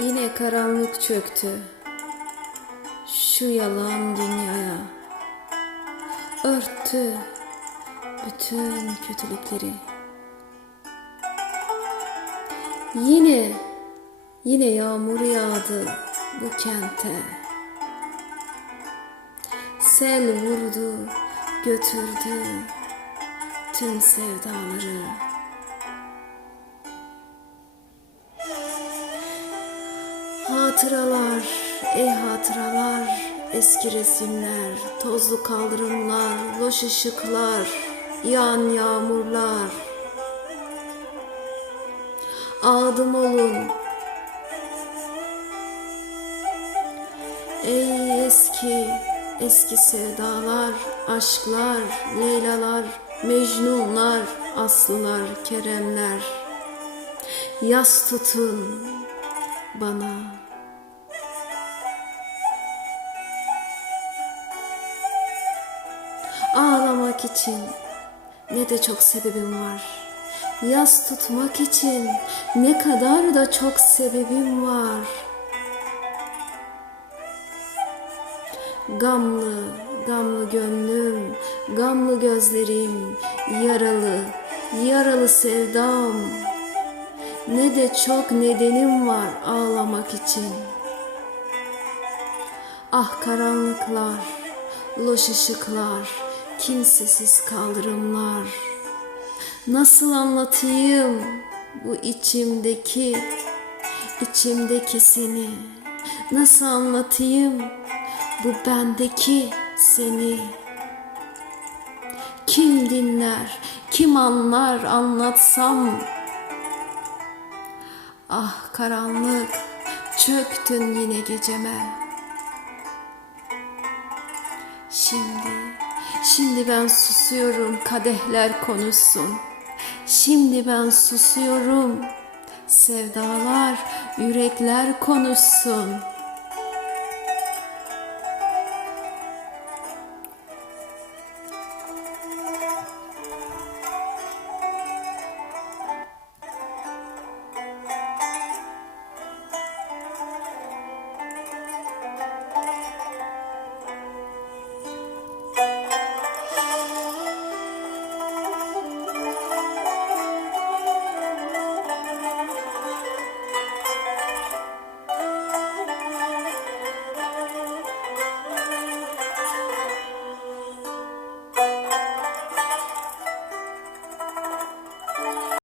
Yine karanlık çöktü şu yalan dünyaya. Örttü bütün kötülükleri. Yine yine yağmur yağdı bu kente. Sel vurdu, götürdü tüm sevdaları. Hatıralar, ey hatıralar, eski resimler, tozlu kaldırımlar, loş ışıklar, yağan yağmurlar. Adım olun. Ey eski, eski sevdalar, aşklar, Leylalar, Mecnunlar, Aslılar, Keremler. Yas tutun bana. Ağlamak için ne de çok sebebim var. Yas tutmak için ne kadar da çok sebebim var. Gamlı, gamlı gönlüm, gamlı gözlerim, yaralı, yaralı sevdam. Ne de çok nedenim var ağlamak için. Ah karanlıklar, loş ışıklar, kimsesiz kaldırımlar. Nasıl anlatayım bu içimdeki, içimdeki seni? Nasıl anlatayım bu bendeki seni? Kim dinler, kim anlar anlatsam? Ah karanlık, çöktün yine geceme. Şimdi, şimdi ben susuyorum kadehler konuşsun. Şimdi ben susuyorum sevdalar, yürekler konuşsun.